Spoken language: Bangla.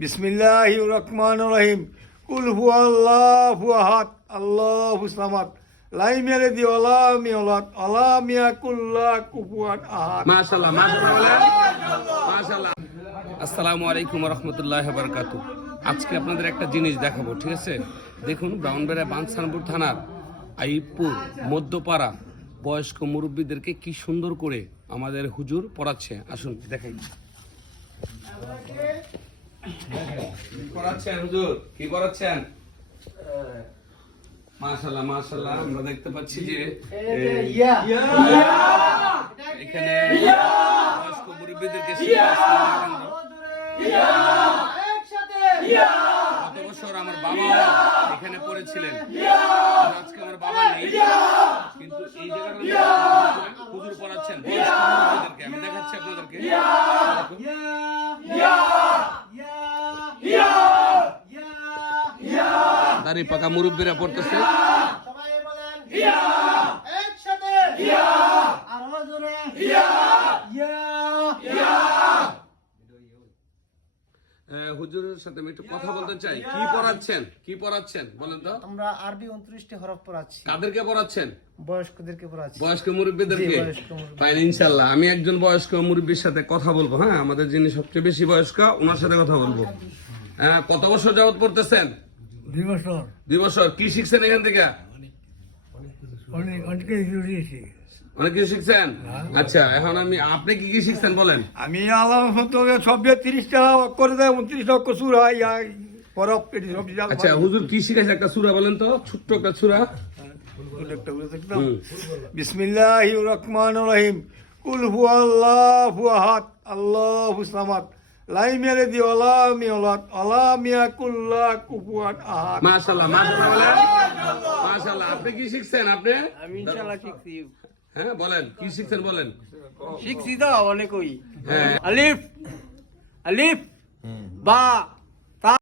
বিসমিল্লাহির রহমানির রহিম। কুল হুয়াল্লাহু আহাদ আল্লাহুস সামাদ লাম ইয়ালিদ ওয়া লাম ইউলাদ ওয়া লাম ইয়াকুল লাহু কুফুয়ান আহাদ। মাশাআল্লাহ মাশাআল্লাহ মাশাআল্লাহ। আসসালামু আলাইকুম ওয়া রাহমাতুল্লাহি ওয়া বারাকাতুহু। আজকে আপনাদের একটা জিনিস দেখাবো, ঠিক আছে? দেখুন, ব্রাউনবেড়া বাঞ্ছানপুর থানার আইবপুর মধ্যপাড়া বয়স্ক মুরব্বীদেরকে কি সুন্দর করে আমাদের হুজুর পড়াচ্ছে। আসুন দেখাই। কি পড়াচ্ছেন হুজুর? কি পড়াচ্ছেন? মাশাআল্লাহ মাশাআল্লাহ। আমরা দেখতে পাচ্ছি যে এখানে বয়স্ক মুরব্বীদেরকে গত বছর আমার বাবা এখানে পড়েছিলেন। আজকে আমার বাবা নেই, কিন্তু এই জায়গাটা হুজুর পড়াচ্ছেন বয়স্ক মুরব্বীদেরকে। আমি দেখাচ্ছি আপনাদেরকে। দাড়ি পাকা মুরব্বীরা পড়তেছে। হুজুরের সাথে আমি একটু কথা বলতে চাই। কি পড়াচ্ছেন? কি পড়াচ্ছেন বলেন তো? আমরা আরবি 29টি হরফ পড়াচ্ছি। কাদেরকে পড়াচ্ছেন? বয়স্কদেরকে পড়াচ্ছি। বয়স্ক মুরব্বীদেরকে। ফাইন, ইনশাআল্লাহ আমি একজন বয়স্ক মুরব্বীর সাথে কথা বলবো। হ্যাঁ, আমাদের যিনি সবচেয়ে বেশি বয়স্ক ওনার সাথে কথা বলবো। হ্যাঁ, কত বছর যাবত পড়তেছেন? 2 বছর। 2 বছর। কি শিখছেন এখান থেকে? অনেক কিছু শিখছি। অনেক কিছু শিখছেন? আচ্ছা, এখন আপনি কি কি শিখছেন বলেন? আমি আল্লাহ সব 30টা করে দেয় 29টা কসুর হয় হরফ সব। আচ্ছা, হুজুর কি শিখাইছে? একটা সূরা বলেন তো, ছোট্ট একটা সূরা। বিসমিল্লাহির রহমানির রহিম। কুল হুয়াল্লাহু আহাদ আল্লাহুস সামাদ লাম ইয়ালিদ ওয়া লাম ইউলাদ ওয়া লাম ইয়াকুল লাহু কুফুয়ান আহাদ। মাশাআল্লাহ মাশাআল্লাহ মাশাআল্লাহ। আপনি কি শিখছেন? আপনি? আমি ইনশাআল্লাহ শিখছি। হ্যাঁ, বলেন কি শিখছেন বলেন। শিখছি তো অনেকই। হ্যাঁ। আলিফ আলিফ বা